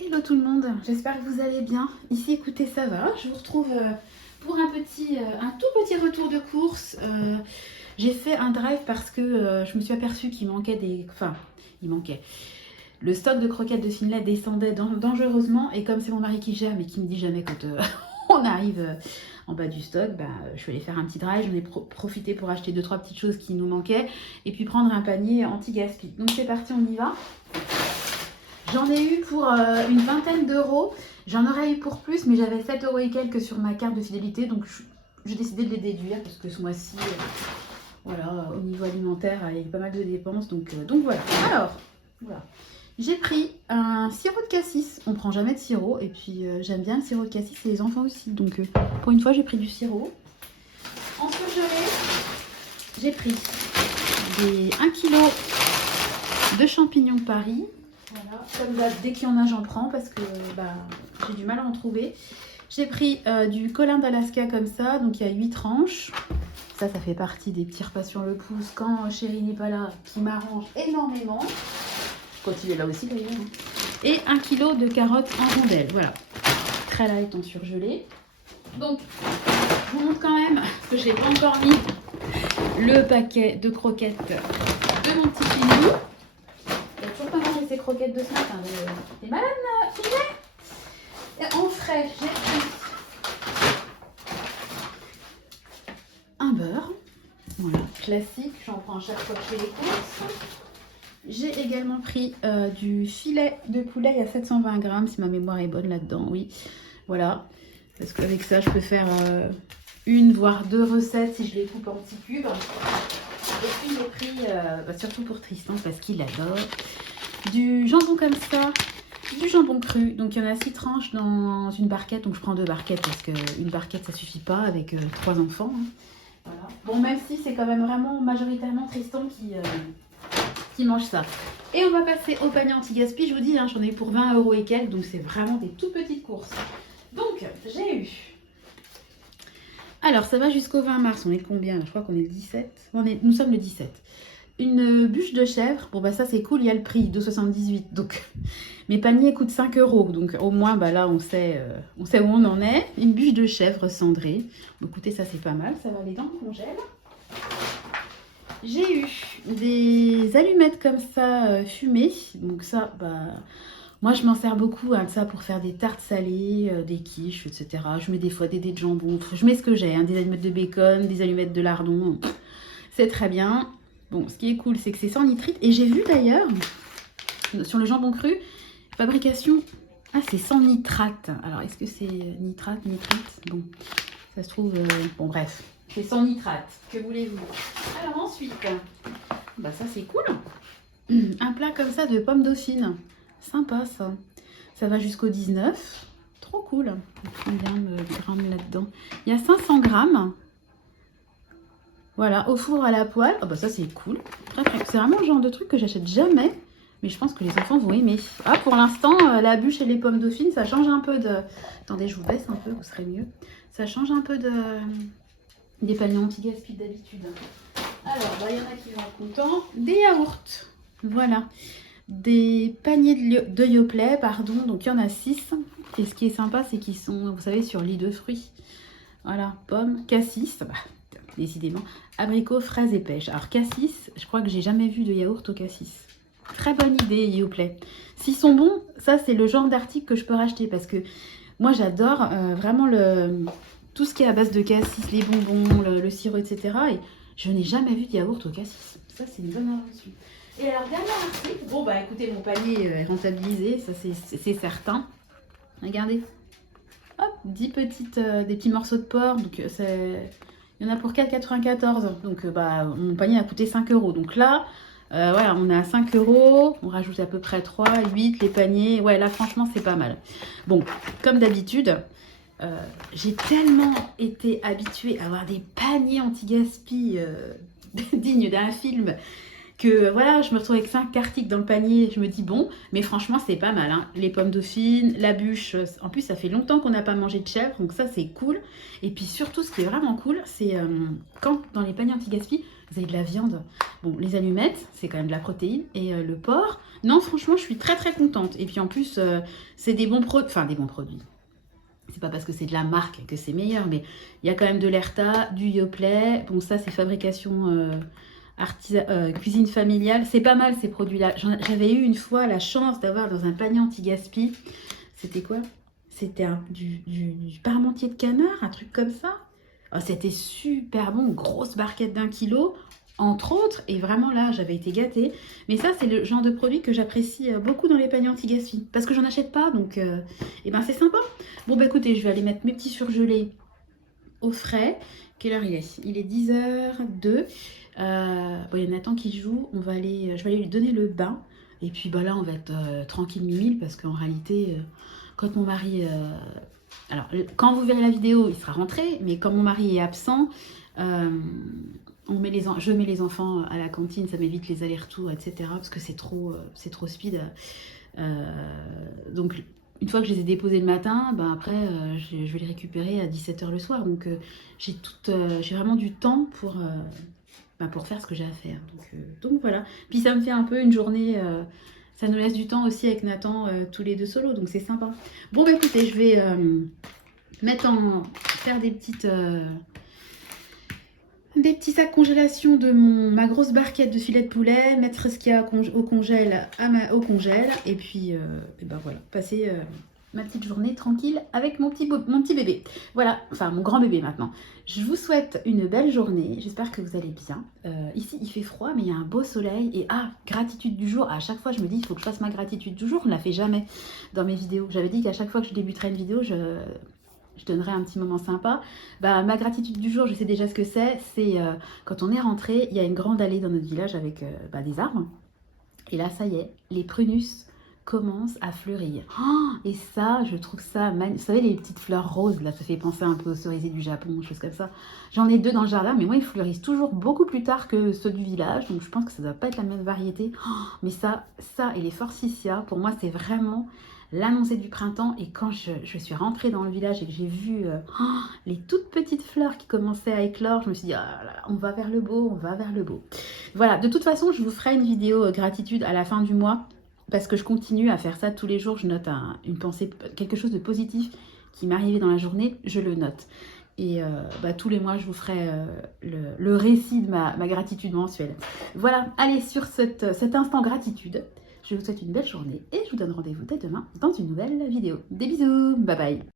Hello tout le monde, j'espère que vous allez bien. Ici, écoutez, ça va. Je vous retrouve pour un tout petit retour de course. J'ai fait un drive parce que je me suis aperçue qu'il manquait des... Enfin, il manquait. Le stock de croquettes de Finlay descendait dangereusement. Et comme c'est mon mari qui gère, mais qui me dit jamais quand on arrive en bas du stock, je suis allée faire un petit drive. J'en ai profité pour acheter 2-3 petites choses qui nous manquaient. Et puis prendre un panier anti-gaspi. Donc c'est parti, on y va. J'en ai eu pour une vingtaine d'euros. J'en aurais eu pour plus, mais j'avais 7 euros et quelques sur ma carte de fidélité. Donc j'ai décidé de les déduire parce que ce mois-ci, voilà, au niveau alimentaire, il y a pas mal de dépenses. Donc voilà. Alors, voilà. J'ai pris un sirop de cassis. On prend jamais de sirop. Et puis j'aime bien le sirop de cassis et les enfants aussi. Donc pour une fois, j'ai pris du sirop. En surgelé, j'ai pris 1 kg de champignons de Paris. Voilà, comme d'hab, dès qu'il y en a, j'en prends parce que j'ai du mal à en trouver. J'ai pris du colin d'Alaska comme ça, donc il y a 8 tranches. Ça fait partie des petits repas sur le pouce quand chérie n'est pas là, qui m'arrange énormément. Quand il est là aussi d'ailleurs. Et 1 kg de carottes en rondelles, voilà. Très light en surgelé. Donc, je vous montre quand même, parce que je n'ai pas encore mis, le paquet de croquettes de mon petit Finou. Ces croquettes de ce matin, t'es malade, Filet? En frais, j'ai pris un beurre, voilà, classique, j'en prends à chaque fois que je fais les courses. J'ai également pris du filet de poulet à 720 grammes, si ma mémoire est bonne là-dedans, oui, voilà, parce qu'avec ça, je peux faire une voire 2 recettes si je les coupe en petits cubes. Et puis j'ai pris, surtout pour Tristan, parce qu'il adore, du jambon comme ça, du jambon cru. Donc il y en a 6 tranches dans une barquette. Donc je prends 2 barquettes parce qu'une barquette ça suffit pas avec 3 enfants. Hein. Voilà. Bon, même si c'est quand même vraiment majoritairement Tristan qui mange ça. Et on va passer au panier anti-gaspi. Je vous dis, hein, j'en ai eu pour 20 euros et quelques. Donc c'est vraiment des tout petites courses. Donc j'ai eu... Alors ça va jusqu'au 20 mars. On est combien là? Je crois qu'on est le 17. Nous sommes le 17. Une bûche de chèvre, bon ça c'est cool, il y a le prix, 2,78 €. Donc mes paniers coûtent 5 €. Donc au moins là on sait où on en est. Une bûche de chèvre cendrée. Bon, écoutez, ça c'est pas mal, ça va aller dans le congèle. J'ai eu des allumettes comme ça fumées. Donc ça, moi je m'en sers beaucoup de ça pour faire des tartes salées, des quiches, etc. Je mets des fois des dés de jambon, je mets ce que j'ai, hein, des allumettes de bacon, des allumettes de lardon. C'est très bien. Bon, ce qui est cool, c'est que c'est sans nitrite. Et j'ai vu d'ailleurs, sur le jambon cru, fabrication... Ah, c'est sans nitrate. Alors, est-ce que c'est nitrate? Bon, ça se trouve... Bon, bref, c'est sans nitrate. Que voulez-vous? Alors ensuite, ça c'est cool. Un plat comme ça de pommes dauphines. Sympa, ça. Ça va jusqu'au 19. Trop cool. Combien de grammes là-dedans? Il y a 500 grammes. Voilà, au four à la poêle. Oh ça c'est cool. C'est vraiment le genre de truc que j'achète jamais. Mais je pense que les enfants vont aimer. Ah, pour l'instant, la bûche et les pommes dauphines, ça change un peu de... Attendez, je vous baisse un peu, vous serez mieux. Ça change un peu des paniers anti-gaspi d'habitude. Alors, il y en a qui vont être contents. Des yaourts. Voilà. Des paniers de Yoplait, pardon. Donc, il y en a 6. Et ce qui est sympa, c'est qu'ils sont, vous savez, sur lit de fruits. Voilà, pommes, cassis. Décidément, abricots, fraises et pêches. Alors cassis, je crois que j'ai jamais vu de yaourt au cassis. Très bonne idée, Yoplait. S'ils sont bons, ça c'est le genre d'article que je peux racheter parce que moi j'adore vraiment tout ce qui est à base de cassis, les bonbons, le sirop, etc. Et je n'ai jamais vu de yaourt au cassis. Ça c'est une bonne invention. Et alors dernier article, écoutez, mon panier est rentabilisé, ça c'est certain. Regardez, hop, 10 des petits morceaux de porc, donc c'est... Il y en a pour 4,94 €. Donc, mon panier a coûté 5 €. Donc là, voilà, on est à 5 €. On rajoute à peu près 3, 8, les paniers. Ouais, là, franchement, c'est pas mal. Bon, comme d'habitude, j'ai tellement été habituée à avoir des paniers anti-gaspi dignes d'un film que voilà, je me retrouve avec 5 articles dans le panier. Je me dis bon, mais franchement, c'est pas mal. Hein. Les pommes dauphines, la bûche. En plus, ça fait longtemps qu'on n'a pas mangé de chèvre, donc ça, c'est cool. Et puis surtout, ce qui est vraiment cool, c'est quand dans les paniers anti-gaspi, Vous avez de la viande. Bon, les allumettes, c'est quand même de la protéine. Et le porc, non, franchement, je suis très très contente. Et puis en plus, c'est des bons produits. Enfin, des bons produits. C'est pas parce que c'est de la marque que c'est meilleur, mais il y a quand même de l'Herta, du Yoplait. Bon, ça, c'est fabrication cuisine familiale. C'est pas mal ces produits-là. J'avais eu une fois la chance d'avoir dans un panier anti-gaspi. C'était quoi? C'était du parmentier de canard, un truc comme ça. Oh, c'était super bon, grosse barquette d'1 kilo, entre autres. Et vraiment là, j'avais été gâtée. Mais ça, c'est le genre de produit que j'apprécie beaucoup dans les paniers anti-gaspi. Parce que j'en achète pas, donc et ben c'est sympa. Bon, bah écoutez, je vais aller mettre mes petits surgelés au frais. Quelle heure il est? Il est 10h02. Bon, il y a Nathan qui joue. Je vais aller lui donner le bain. Et puis bah là, on va être tranquille mille parce qu'en réalité, quand mon mari... alors, quand vous verrez la vidéo, il sera rentré. Mais quand mon mari est absent, je mets les enfants à la cantine. Ça m'évite les allers-retours, etc. Parce que c'est trop speed. Donc, une fois que je les ai déposés le matin, ben après, je vais les récupérer à 17h le soir. Donc, j'ai vraiment du temps pour faire ce que j'ai à faire. Donc voilà. Puis ça me fait un peu une journée... ça nous laisse du temps aussi avec Nathan, tous les deux solos. Donc c'est sympa. Bon, bah écoutez, je vais faire des petits sacs congélation de ma grosse barquette de filet de poulet, mettre ce qu'il y a au congèle au congèle, et puis et ben voilà, passer ma petite journée tranquille avec mon petit bébé. Voilà, enfin mon grand bébé maintenant. Je vous souhaite une belle journée, j'espère que vous allez bien. Ici il fait froid mais il y a un beau soleil et gratitude du jour. À chaque fois je me dis il faut que je fasse ma gratitude du jour, je ne la fais jamais dans mes vidéos. J'avais dit qu'à chaque fois que je débuterais une vidéo, je donnerai un petit moment sympa. Bah, ma gratitude du jour, je sais déjà ce que c'est. C'est quand on est rentré, il y a une grande allée dans notre village avec des arbres. Et là, ça y est, les prunus commencent à fleurir. Oh, et ça, je trouve ça magnifique. Vous savez, les petites fleurs roses, là, ça fait penser un peu aux cerisiers du Japon, choses comme ça. J'en ai 2 dans le jardin, mais moi, ils fleurissent toujours beaucoup plus tard que ceux du village. Donc, je pense que ça ne doit pas être la même variété. Oh, mais ça et les forsythia, pour moi, c'est vraiment l'annoncé du printemps. Et quand je suis rentrée dans le village et que j'ai vu les toutes petites fleurs qui commençaient à éclore, je me suis dit, ah là là, on va vers le beau, on va vers le beau. Voilà, de toute façon, je vous ferai une vidéo gratitude à la fin du mois parce que je continue à faire ça tous les jours. Je note une pensée, quelque chose de positif qui m'est arrivé dans la journée, je le note. Et tous les mois, je vous ferai le récit de ma gratitude mensuelle. Voilà, allez, sur cet instant gratitude, je vous souhaite une belle journée et je vous donne rendez-vous dès demain dans une nouvelle vidéo. Des bisous, bye bye.